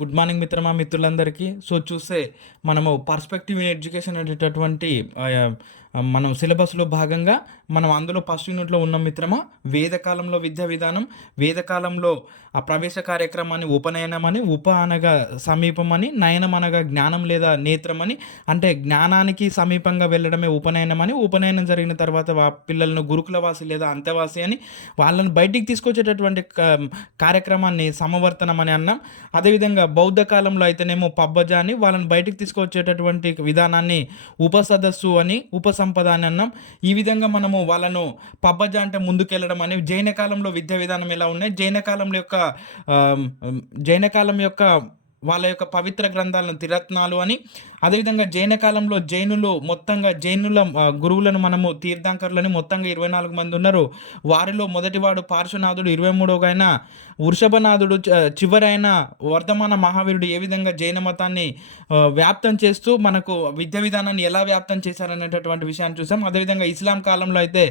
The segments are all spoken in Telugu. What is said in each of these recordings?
గుడ్ మార్నింగ్ మిత్రులందరికీ. చూస్తే మనము పర్స్పెక్టివ్ ఇన్ ఎడ్యుకేషన్ అనేటటువంటి మనం సిలబస్‌లో భాగంగా మనం అందులో ఫస్ట్ యూనిట్‌లో ఉన్నాం మిత్రమా. వేదకాలంలో విద్యా విధానం, వేదకాలంలో ఆ ప్రవేశ కార్యక్రమాన్ని ఉపనయనం అని, ఉప అనగా సమీపం అని, నయనం అనగా జ్ఞానం లేదా నేత్రం అని, అంటే జ్ఞానానికి సమీపంగా వెళ్ళడమే ఉపనయనం అని, ఉపనయనం జరిగిన తర్వాత పిల్లలను గురుకులవాసి లేదా అంతేవాసి అని, వాళ్ళని బయటికి తీసుకొచ్చేటటువంటి కార్యక్రమాన్ని సమవర్తనం అని అన్నాం. అదేవిధంగా బౌద్ధ కాలంలో అయితేనేమో పబ్బజ అని, వాళ్ళని బయటికి తీసుకొచ్చేటటువంటి విధానాన్ని ఉపసదస్సు అని, ఉపసంపద అని అన్నాం. ఈ విధంగా మనము వాళ్ళను పబ్బజ అంటే ముందుకెళ్ళడం అని. జైన కాలంలో విద్యా విధానం ఎలా ఉన్నాయి, జైన కాలం యొక్క వాళ్ళ యొక్క పవిత్ర గ్రంథాలను త్రిరత్నాలు అని, అదేవిధంగా జైన కాలంలో జైనుల గురువులను మనము తీర్థంకరులని మొత్తంగా 24 మంది ఉన్నారు. వారిలో మొదటివాడు పార్శ్వనాథుడు, 23వ ఆయన వృషభనాథుడు, చివరైన వర్ధమాన మహావీరుడు ఏ విధంగా జైన మతాన్ని వ్యాప్తం చేస్తూ మనకు విద్యా విధానాన్ని ఎలా వ్యాప్తం చేశారనేటటువంటి విషయాన్ని చూసాం. అదేవిధంగా ఇస్లాం కాలంలో అయితే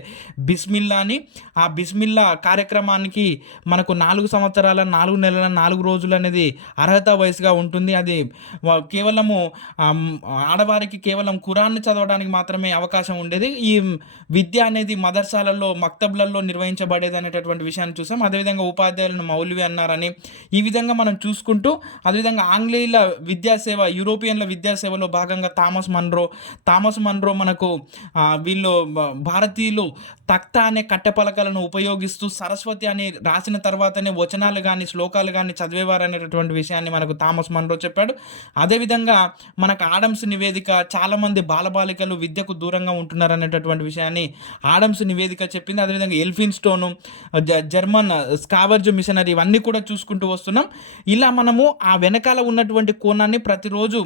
బిస్మిల్లా అని, ఆ బిస్మిల్లా కార్యక్రమానికి మనకు 4 సంవత్సరాల 4 నెలల 4 రోజులు అనేది అర్హత వయసుగా ఉంటుంది. అది కేవలము ఆడవారికి కేవలం ఖురాన్‌ని చదవడానికి మాత్రమే అవకాశం ఉండేది. ఈ విద్య అనేది మదర్సాలలో, మక్తబ్‌లలో నిర్వహించబడేది అనేటటువంటి విషయాన్ని చూసాం. అదేవిధంగా ఉపాధ్యాయులను మౌల్వి అన్నారని, ఈ విధంగా మనం చూసుకుంటూ, అదేవిధంగా ఆంగ్లేయుల విద్యాసేవ, యూరోపియన్ల విద్యాసేవలో భాగంగా థామస్ మన్రో మనకు వీళ్ళు భారతీయులు తఖ్తా అనే కట్టెపలకలను ఉపయోగిస్తూ సరస్వతి అని రాసిన తర్వాతనే వచనాలు కానీ శ్లోకాలు కానీ చదివేవారు అనేటటువంటి విషయాన్ని మనకు థామస్ మన్రో చెప్పాడు. అదేవిధంగా మనకు ఆడమ్స్ నివేదిక, చాలామంది బాలబాలికలు విద్యకు దూరంగా ఉంటున్నారు అనేటటువంటి విషయాన్ని ఆడమ్స్ నివేదిక చెప్పింది. అదేవిధంగా ఎల్ఫిన్ స్టోను, జర్మన్ స్కావర్జ్ మిషనరీ, ఇవన్నీ కూడా చూసుకుంటూ వస్తున్నాం. ఇలా మనము ఆ వెనకాల ఉన్నటువంటి కోణాన్ని ప్రతిరోజు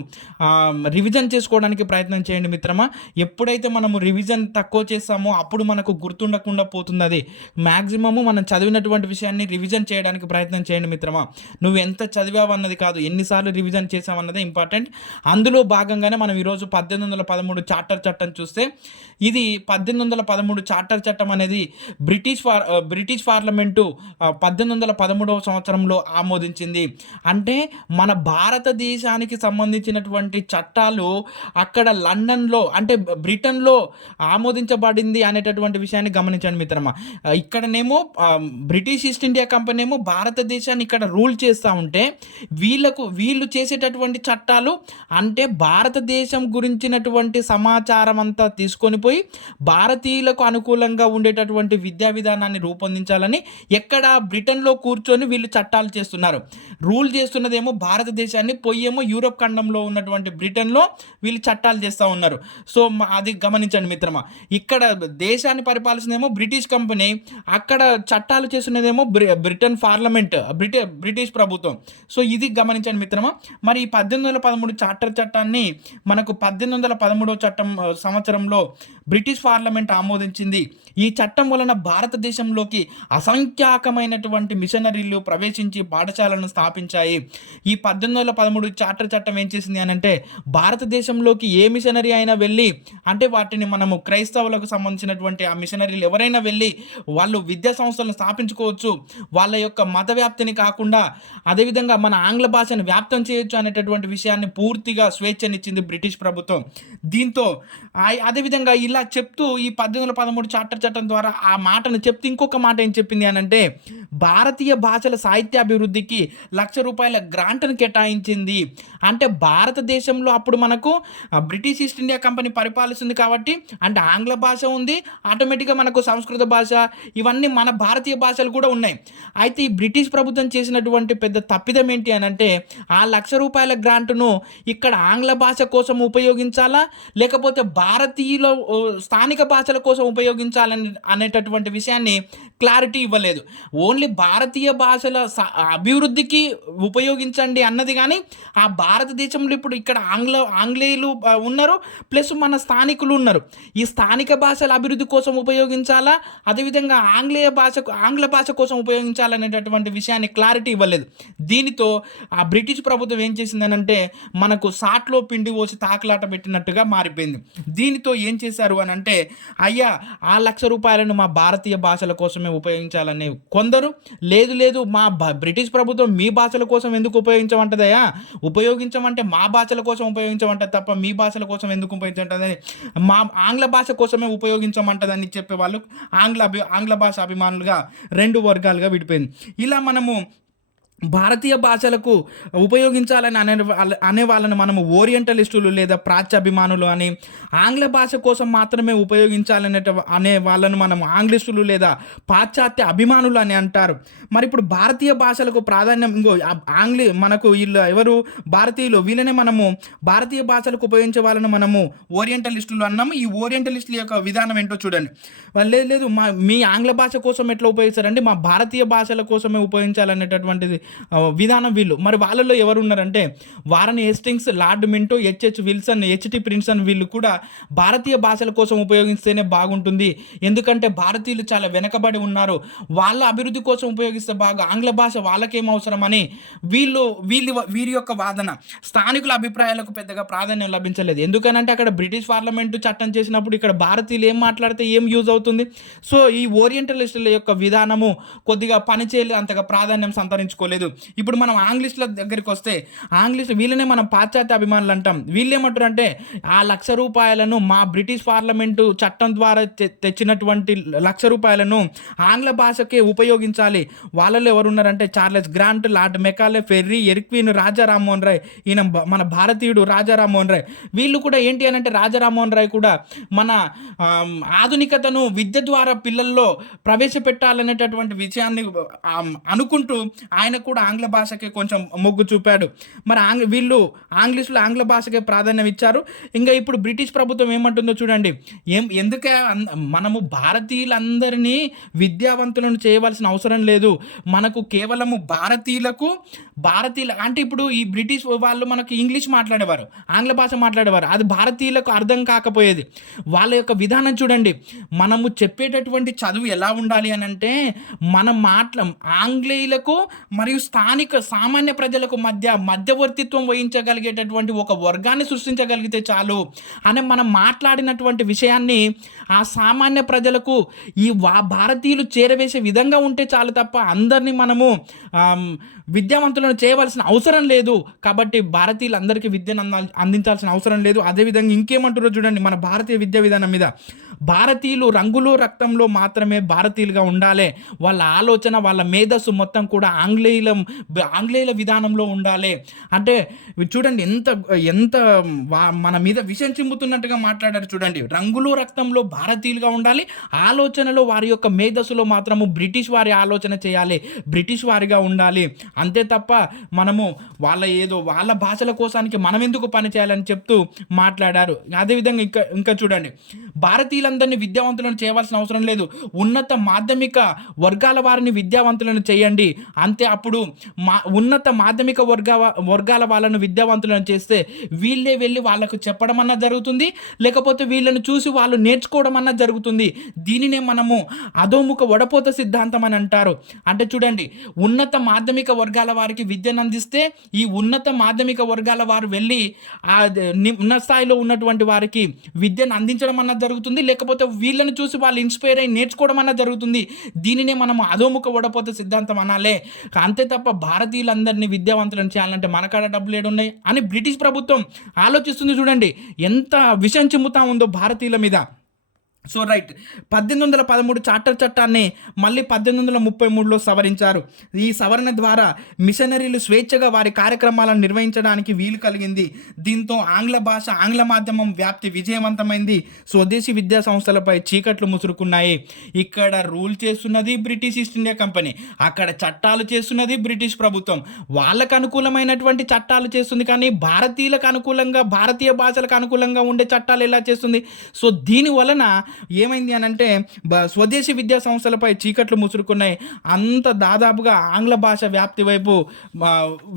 రివిజన్ చేసుకోవడానికి ప్రయత్నం చేయండి మిత్రమా. ఎప్పుడైతే మనము రివిజన్ తక్కువ చేస్తామో అప్పుడు మనకు గుర్తుండకుండా పోతుంది. అది మ్యాక్సిమము మనం చదివినటువంటి విషయాన్ని రివిజన్ చేయడానికి ప్రయత్నం చేయండి మిత్రమా. నువ్వు ఎంత చదివావు అన్నది కాదు, ఎన్నిసార్లు రివిజన్ చేసావు అన్నదే ఇంపార్టెంట్. అందులో భాగంగానే మనం ఈరోజు 1813 చార్టర్ చట్టం చూస్తే, ఇది 1813 చార్టర్ చట్టం అనేది బ్రిటిష్ పార్లమెంటు 1813వ సంవత్సరంలో ఆమోదించింది. అంటే మన భారతదేశానికి సంబంధించినటువంటి చట్టాలు అక్కడ లండన్లో, అంటే బ్రిటన్లో ఆమోదించబడింది అనేటటువంటి విషయాన్ని గమనించండి మిత్రమా. ఇక్కడనేమో బ్రిటిష్ ఈస్ట్ ఇండియా కంపెనీ ఏమో భారతదేశాన్ని ఇక్కడ రూల్ చేస్తూ ఉంటే, వీళ్ళు చేసేటటువంటి చట్టాలు అంటే భారతదేశం గురించినటువంటి సమాచారం అంతా తీసుకొని పోయి భారతీయులకు అనుకూలంగా ఉండేటటువంటి విద్యా విధానాన్ని రూపొందించాలని ఎక్కడ బ్రిటన్లో కూర్చొని వీళ్ళు చట్టాలు చేస్తున్నారు. రూల్ చేస్తున్నదేమో భారతదేశాన్ని, పోయేమో యూరోప్ ఖండంలో ఉన్నటువంటి బ్రిటన్లో వీళ్ళు చట్టాలు చేస్తూ ఉన్నారు. సో అది గమనించండి మిత్రమా. ఇక్కడ దేశాన్ని పరిపాలిస్తుందేమో బ్రిటిష్ కంపెనీ, అక్కడ చట్టాలు చేస్తున్నదేమో బ్రిటన్ పార్లమెంట్, బ్రిటిష్ ప్రభుత్వం. సో ఇది గమనించండి మిత్రమా. మరి ఈ 1813 చార్టర్ చట్టాన్ని మనకు 1813వ సంవత్సరంలో బ్రిటిష్ పార్లమెంట్ ఆమోదించింది. ఈ చట్టం వలన భారతదేశంలోకి అసంఖ్యాకమైనటువంటి మిషనరీలు ప్రవేశించి పాఠశాలను స్థాపించాయి. ఈ 1813 చార్టర్ చట్టం ఏం చేసింది అని అంటే, భారతదేశంలోకి ఏ మిషనరీ అయినా వెళ్ళి, అంటే వాటిని మనము క్రైస్తవులకు సంబంధించినటువంటి ఆ మిషనరీలు ఎవరైనా వెళ్ళి వాళ్ళు విద్యా సంస్థలను స్థాపించుకోవచ్చు. వాళ్ళ యొక్క మత వ్యాప్తిని కాకుండా అదేవిధంగా మన ఆంగ్ల భాషను వ్యాప్తం చేయొచ్చు అనేటటువంటి విషయాన్ని పూర్తిగా స్వేచ్ఛనిచ్చింది బ్రిటిష్ ప్రభుత్వం. దీంతో అదేవిధంగా ఇలా చెప్తూ ఈ 1813 చార్టర్ చట్టం ద్వారా ఆ మాటను చెప్తూ ఇంకొక మాట ఏం చెప్పింది అని అంటే, భారతీయ భాషల సాహిత్యాభివృద్ధికి ₹1,00,000 గ్రాంట్ను కేటాయించింది. అంటే భారతదేశంలో అప్పుడు మనకు బ్రిటిష్ ఈస్ట్ ఇండియా కంపెనీ పరిపాలిస్తుంది కాబట్టి, అంటే ఆంగ్ల భాష ఉంది, ఆటోమేటిక్గా మనకు సంస్కృత భాష, ఇవన్నీ మన భారతీయ భాషలు కూడా ఉన్నాయి. అయితే ఈ బ్రిటిష్ ప్రభుత్వం చేసినటువంటి పెద్ద తప్పిదం ఏంటి అని అంటే, ఆ ₹1,00,000 గ్రాంట్ను ఇక్కడ ఆంగ్ల భాష కోసం ఉపయోగించాలా, లేకపోతే భారతీయుల స్థానిక భాషల కోసం ఉపయోగించాలని అనేటటువంటి విషయాన్ని క్లారిటీ ఇవ్వలేదు. ఓన్లీ భారతీయ భాషల అభివృద్ధికి ఉపయోగించండి అన్నది. కానీ ఆ భారతదేశంలో ఇప్పుడు ఇక్కడ ఆంగ్లేయులు ఉన్నారు, ప్లస్ మన స్థానికులు ఉన్నారు. ఈ స్థానిక భాషల అభివృద్ధి కోసం ఉపయోగించాలా, అదేవిధంగా ఆంగ్ల భాష కోసం ఉపయోగించాలనేటటువంటి విషయాన్ని క్లారిటీ ఇవ్వలేదు. దీనితో ఆ బ్రిటిష్ ప్రభుత్వం ఏం చేసిందనంటే, మనకు సాట్లో పిండి పోసి తాకలాట పెట్టినట్టుగా మారిపోయింది. దీనితో ఏం చేశారు అని అంటే, అయ్యా ఆ రూ. 1,00,000 మా భారతీయ భాషల కోసమే ఉపయోగించాలని కొందరు, లేదు లేదు మా బ్రిటిష్ ప్రభుత్వం మీ భాషల కోసం ఎందుకు ఉపయోగించమంటదయ్యా, ఉపయోగించమంటే మా భాషల కోసం ఉపయోగించమంటది తప్ప మీ భాషల కోసం ఎందుకు ఉపయోగించమంటదని, మా ఆంగ్ల భాష కోసమే ఉపయోగించమంటదని చెప్పేవాళ్ళు ఆంగ్ల భాష అభిమానులుగా 2 వర్గాలుగా విడిపోయింది. ఇలా మనము భారతీయ భాషలకు ఉపయోగించాలని అనే వాళ్ళని మనము ఓరియంటలిస్టులు లేదా ప్రాచ్యాభిమానులు అని, ఆంగ్ల భాష కోసం మాత్రమే అనే వాళ్ళను మనం ఆంగ్లిస్టులు లేదా పాశ్చాత్య అభిమానులు అని అంటారు. మరి ఇప్పుడు భారతీయ భాషలకు ప్రాధాన్యం మనకు వీళ్ళు ఎవరు భారతీయులు, వీళ్ళనే మనము భారతీయ భాషలకు ఉపయోగించే వాళ్ళని మనము ఓరియంటలిస్టులు అన్నాము. ఈ ఓరియంటలిస్టుల యొక్క విధానం ఏంటో చూడండి. వాళ్ళు లేదు మీ ఆంగ్ల భాష కోసం ఎట్లా ఉపయోగిస్తారండి, మా భారతీయ భాషల కోసమే ఉపయోగించాలనేటటువంటిది విధానం వీళ్ళు. మరి వాళ్ళలో ఎవరు ఉన్నారంటే Warren Hastings, Lord Minto, HH Wilson, HT Prinsep, వీళ్ళు కూడా భారతీయ భాషల కోసం ఉపయోగిస్తేనే బాగుంటుంది, ఎందుకంటే భారతీయులు చాలా వెనకబడి ఉన్నారు, వాళ్ళ అభివృద్ధి కోసం ఉపయోగిస్తే బాగా, ఆంగ్ల భాష వాళ్ళకేం అవసరం అని వీరి యొక్క వాదన. స్థానికుల అభిప్రాయాలకు పెద్దగా ప్రాధాన్యం లభించలేదు. ఎందుకనంటే అక్కడ బ్రిటిష్ పార్లమెంటు చట్టం చేసినప్పుడు ఇక్కడ భారతీయులు ఏం మాట్లాడితే ఏం యూజ్ అవుతుంది. సో ఈ ఓరియంటలిస్టుల యొక్క విధానము కొద్దిగా పనిచేయలేదు, అంతగా ప్రాధాన్యం సంతరించుకోలేదు. ఇప్పుడు మనం ఆంగ్లిష్ల దగ్గరికి వస్తే, వీళ్ళనే మనం పాశ్చాత్య అభిమానులు అంటాం. వీళ్ళేమంటారు అంటే ఆ ₹1,00,000 మా బ్రిటిష్ పార్లమెంటు చట్టం ద్వారా తెచ్చినటువంటి ₹1,00,000 ఆంగ్ల భాషకే ఉపయోగించాలి. వాళ్ళలో ఎవరున్నారంటే Charles Grant, Lord Macaulay, Perry, Erskine, Raja Rammohan Roy, ఈయన మన భారతీయుడు రాజా రామ్మోహన్ రాయ్. వీళ్ళు కూడా ఏంటి అని అంటే రాజా రామ్మోహన్ రాయ్ కూడా మన ఆధునికతను విద్య ద్వారా పిల్లల్లో ప్రవేశపెట్టాలనేటటువంటి విషయాన్ని అనుకుంటూ ఆయన కూడా ఆంగ్ల భాషకి కొంచెం మొగ్గు చూపాడు. మరి ఆంగ్లిష్లు ఆంగ్ల భాషకే ప్రాధాన్యం ఇచ్చారు. ఇంకా ఇప్పుడు బ్రిటిష్ ప్రభుత్వం ఏమంటుందో చూడండి. ఎందుకే మనము భారతీయులందరినీ విద్యావంతులను చేయవలసిన అవసరం లేదు, మనకు కేవలము భారతీయులు అంటే ఇప్పుడు ఈ బ్రిటిష్ వాళ్ళు మనకు ఇంగ్లీష్ మాట్లాడేవారు, ఆంగ్ల భాష మాట్లాడేవారు, అది భారతీయులకు అర్థం కాకపోయేది. వాళ్ళ యొక్క విధానం చూడండి. మనము చెప్పేటటువంటి చదువు ఎలా ఉండాలి అని అంటే, మనం ఆంగ్లేయులకు మరియు స్థానిక సామాన్య ప్రజలకు మధ్యవర్తిత్వం వహించగలిగేటటువంటి ఒక వర్గాన్ని సృష్టించగలిగితే చాలు అని మనం మాట్లాడినటువంటి విషయాన్ని ఆ సామాన్య ప్రజలకు భారతీయులు చేరవేసే విధంగా ఉంటే చాలు తప్ప అందరినీ మనము విద్యావంతులను చేయవలసిన అవసరం లేదు. కాబట్టి భారతీయులందరికీ విద్యను అందించాల్సిన అవసరం లేదు. అదేవిధంగా ఇంకేమంటారో చూడండి మన భారతీయ విద్యా విధానం మీద. భారతీయులు రంగులు రక్తంలో మాత్రమే భారతీయులుగా ఉండాలి, వాళ్ళ ఆలోచన వాళ్ళ మేధస్సు మొత్తం కూడా ఆంగ్లేయుల విధానంలో ఉండాలి. అంటే చూడండి ఎంత మన మీద విషయం చిమ్ముతున్నట్టుగా మాట్లాడారు చూడండి. రంగులు రక్తంలో భారతీయులుగా ఉండాలి, ఆలోచనలో వారి యొక్క మేధస్సులో మాత్రము బ్రిటిష్ వారి ఆలోచన చేయాలి, బ్రిటిష్ వారిగా ఉండాలి. అంతే తప్ప మనము వాళ్ళ భాషల కోసానికి మనం ఎందుకు పని చేయాలని చెప్తూ మాట్లాడారు. అదేవిధంగా ఇంకా చూడండి, భారతీయులందరినీ విద్యావంతులను చేయవలసిన అవసరం లేదు, ఉన్నత మాధ్యమిక వర్గాల వారిని విద్యావంతులను చేయండి అంతే. అప్పుడు ఉన్నత మాధ్యమిక వర్గాల వాళ్ళను విద్యావంతులను చేస్తే వీళ్ళే వెళ్ళి వాళ్ళకు చెప్పడం అన్నది జరుగుతుంది, లేకపోతే వీళ్ళని చూసి వాళ్ళు నేర్చుకోవడం అన్నది జరుగుతుంది. దీనినే మనము అధోముఖ వడపోత సిద్ధాంతం అని అంటారు. అంటే చూడండి, ఉన్నత మాధ్యమిక వర్గాల వారికి విద్యను అందిస్తే ఈ ఉన్నత మాధ్యమిక వర్గాల వారు వెళ్ళి ఆ నిమ్న స్థాయిలో ఉన్నటువంటి వారికి విద్యను అందించడం అన్నది జరుగుతుంది, లేకపోతే వీళ్ళని చూసి వాళ్ళు ఇన్స్పైర్ అయ్యి నేర్చుకోవడం అన్నది జరుగుతుంది. దీనినే మనం అధోముఖ వడపోత సిద్ధాంతం అనాలే. అంతే తప్ప భారతీయులందరినీ విద్యావంతులను చేయాలంటే మన కాడ డబ్బులు ఏడున్నాయి అని బ్రిటిష్ ప్రభుత్వం ఆలోచిస్తుంది. చూడండి ఎంత విషం చిమ్ముతా ఉందో భారతీయుల మీద. సో రైట్, 1813 చార్టర్ చట్టాన్ని మళ్ళీ 1833లో సవరించారు. ఈ సవరణ ద్వారా మిషనరీలు స్వేచ్ఛగా వారి కార్యక్రమాలను నిర్వహించడానికి వీలు కలిగింది. దీంతో ఆంగ్ల మాధ్యమం వ్యాప్తి విజయవంతమైంది. స్వదేశీ విద్యా సంస్థలపై చీకట్లు ముసురుకున్నాయి. ఇక్కడ రూల్ చేస్తున్నది బ్రిటిష్ ఈస్ట్ ఇండియా కంపెనీ, అక్కడ చట్టాలు చేస్తున్నది బ్రిటిష్ ప్రభుత్వం. వాళ్ళకు అనుకూలమైనటువంటి చట్టాలు చేస్తుంది, కానీ భారతీయులకు అనుకూలంగా భారతీయ భాషలకు అనుకూలంగా ఉండే చట్టాలు ఎలా చేస్తుంది? సో దీని వలన ఏమైంది అనంటే స్వదేశీ విద్యా సంస్థలపై చీకట్లు ముసురుకున్నాయి. అంత దాదాపుగా ఆంగ్ల భాష వ్యాప్తి వైపు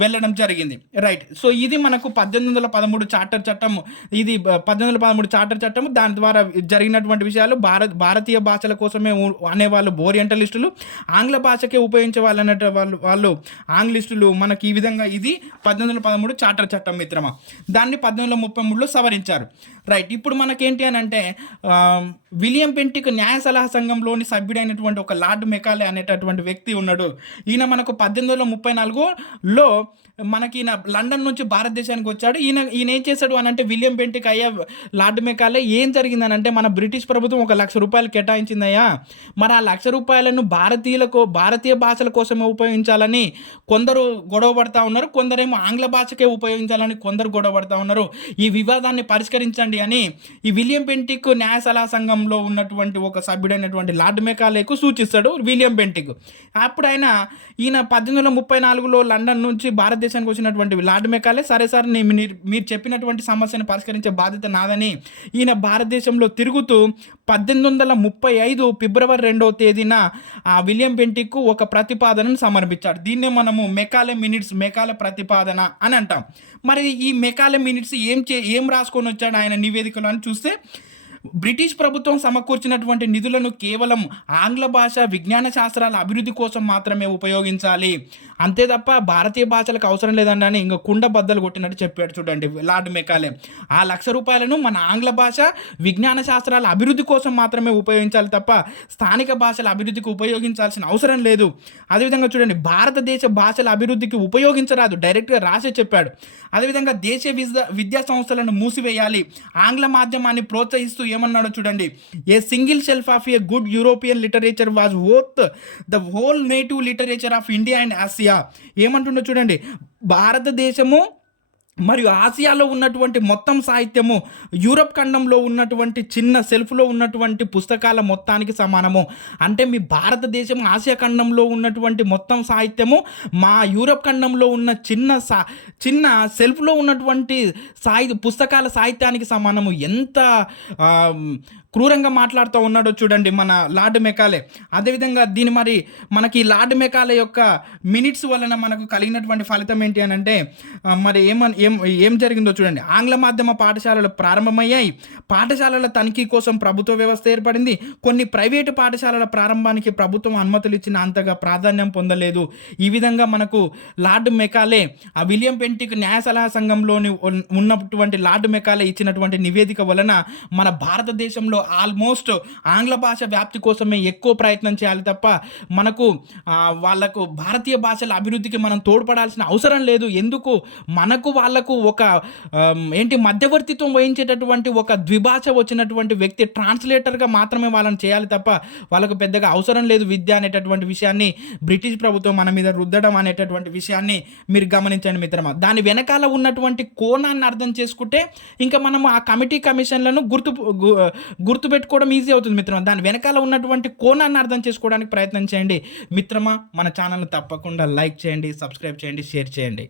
వెళ్ళడం జరిగింది. రైట్. సో ఇది మనకు 1813 చార్టర్ చట్టం. ఇది 1813 చార్టర్ చట్టం. దాని ద్వారా జరిగినటువంటి విషయాలు. భారతీయ భాషల కోసమే అనేవాళ్ళు ఓరియంటలిస్టులు, ఆంగ్ల భాషకే ఉపయోగించే వాళ్ళు అన్నట్టు వాళ్ళు ఆంగ్లిస్టులు. మనకి ఈ విధంగా ఇది 1813 చార్టర్ చట్టం మిత్రమా. దాన్ని 1833లో సవరించారు. రైట్. ఇప్పుడు మనకేంటి అని అంటే విలియం పెంటిక్ న్యాయ సలహా సంఘంలోని సభ్యుడైనటువంటి ఒక లార్డ్ మెకాలే అనేటటువంటి వ్యక్తి ఉన్నాడు. ఈయన మనకు 1834లో మనకి ఈయన లండన్ నుంచి భారతదేశానికి వచ్చాడు. ఈయన ఏం చేశాడు అని అంటే, విలియం పెంటిక్ అయ్యా లార్డ్ మెకాలే ఏం జరిగిందని అంటే, మన బ్రిటిష్ ప్రభుత్వం ఒక ₹1,00,000 కేటాయించిందయ్యా, మరి ఆ ₹1,00,000 భారతీయ భాషల కోసమే ఉపయోగించాలని కొందరు గొడవ పడతా ఉన్నారు, కొందరేమో ఆంగ్ల భాషకే ఉపయోగించాలని కొందరు గొడవ పడతా ఉన్నారు. ఈ వివాదాన్ని పరిష్కరించండి అని ఈ విలియం పెంటిక్ న్యాయ సలహా సంఘంలో ఉన్నటువంటి ఒక సభ్యుడైనటువంటి లార్డ్ మెకాలేకు సూచిస్తాడు విలియం పెంటిక్. అప్పుడు ఈయన 1834లో లండన్ నుంచి భారతదేశానికి వచ్చినటువంటి లార్డ్ మెకాలే, సరే సార్ మీరు చెప్పినటువంటి సమస్యను పరిష్కరించే బాధ్యత నాదని ఈయన భారతదేశంలో తిరుగుతూ 1835 ఫిబ్రవరి 2వ తేదీన విలియం పెంటిక్ ఒక ప్రతిపాదనను సమర్పించాడు. దీన్నే మనము మెకాలే ప్రతిపాదన అని అంటాం. మరి ఈ మెకాలే మినిట్స్ ఏం రాసుకొని వచ్చాడు ఆయన నివేదికలో అని చూస్తే, బ్రిటిష్ ప్రభుత్వం సమకూర్చినటువంటి నిధులను కేవలం ఆంగ్ల భాష విజ్ఞాన శాస్త్రాల అభివృద్ధి కోసం మాత్రమే ఉపయోగించాలి, అంతే తప్ప భారతీయ భాషలకు అవసరం లేదండి అని ఇంకా కుండ బద్దలు కొట్టినట్టు చెప్పాడు చూడండి లార్డ్ మెకాలే. ఆ ₹1,00,000 మన ఆంగ్ల భాష విజ్ఞాన శాస్త్రాల అభివృద్ధి కోసం మాత్రమే ఉపయోగించాలి తప్ప స్థానిక భాషల అభివృద్ధికి ఉపయోగించాల్సిన అవసరం లేదు. అదేవిధంగా చూడండి, భారతదేశ భాషల అభివృద్ధికి ఉపయోగించరాదు, డైరెక్ట్గా రాసే చెప్పాడు. అదేవిధంగా దేశీయ విద్యా సంస్థలను మూసివేయాలి, ఆంగ్ల మాధ్యమాన్ని ప్రోత్సహిస్తూ ఏమన్నాడో చూడండి, a single shelf of a good European literature was worth the whole native literature of India and Asia. ఏమంటుండో చూడండి, భారతదేశము మరియు ఆసియాలో ఉన్నటువంటి మొత్తం సాహిత్యము యూరప్ ఖండంలో ఉన్నటువంటి చిన్న సెల్ఫ్లో ఉన్నటువంటి పుస్తకాల మొత్తానికి సమానము. అంటే మీ భారతదేశం ఆసియా ఖండంలో ఉన్నటువంటి మొత్తం సాహిత్యము మా యూరప్ ఖండంలో ఉన్న చిన్న సెల్ఫ్లో ఉన్నటువంటి పుస్తకాల సాహిత్యానికి సమానము. ఎంత క్రూరంగా మాట్లాడుతూ ఉన్నాడో చూడండి మన లార్డ్ మెకాలే. అదేవిధంగా మరి మనకి లార్డ్ మెకాలే యొక్క మినిట్స్ వలన మనకు కలిగినటువంటి ఫలితం ఏంటి అని అంటే, మరి ఏం జరిగిందో చూడండి. ఆంగ్ల మాధ్యమ పాఠశాలలు ప్రారంభమయ్యాయి, పాఠశాలల తనిఖీ కోసం ప్రభుత్వ వ్యవస్థ ఏర్పడింది, కొన్ని ప్రైవేటు పాఠశాలల ప్రారంభానికి ప్రభుత్వం అనుమతులు ఇచ్చిన అంతగా ప్రాధాన్యం పొందలేదు. ఈ విధంగా మనకు లార్డ్ మెకాలే విలియం పెంటిక్ న్యాయ సలహా సంఘంలోని ఉన్నటువంటి లార్డ్ మెకాలే ఇచ్చినటువంటి నివేదిక వలన మన భారతదేశంలో ఆల్మోస్ట్ ఆంగ్ల భాష వ్యాప్తి కోసమే ఎక్కువ ప్రయత్నం చేయాలి తప్ప మనకు వాళ్ళకు భారతీయ భాషల అభివృద్ధికి మనం తోడ్పడాల్సిన అవసరం లేదు. ఎందుకు మనకు వాళ్ళకు ఒక మధ్యవర్తిత్వం వహించేటటువంటి ఒక ద్విభాష వచ్చినటువంటి వ్యక్తి ట్రాన్స్లేటర్గా మాత్రమే వాళ్ళని చేయాలి తప్ప వాళ్ళకు పెద్దగా అవసరం లేదు విద్య అనేటటువంటి విషయాన్ని బ్రిటిష్ ప్రభుత్వం మన మీద రుద్దడం అనేటటువంటి విషయాన్ని మీరు గమనించండి మిత్రమా. దాని వెనకాల ఉన్నటువంటి కోణాన్ని అర్థం చేసుకుంటే ఇంకా మనం ఆ కమిషన్లను గుర్తుపెట్టుకోవడం ఈజీ అవుతుంది మిత్రమా. దాని వెనకాల ఉన్నటువంటి కోణాన్ని అర్థం చేసుకోవడానికి ప్రయత్నం చేయండి మిత్రమా. మన ఛానల్ని తప్పకుండా లైక్ చేయండి, సబ్స్క్రైబ్ చేయండి, షేర్ చేయండి.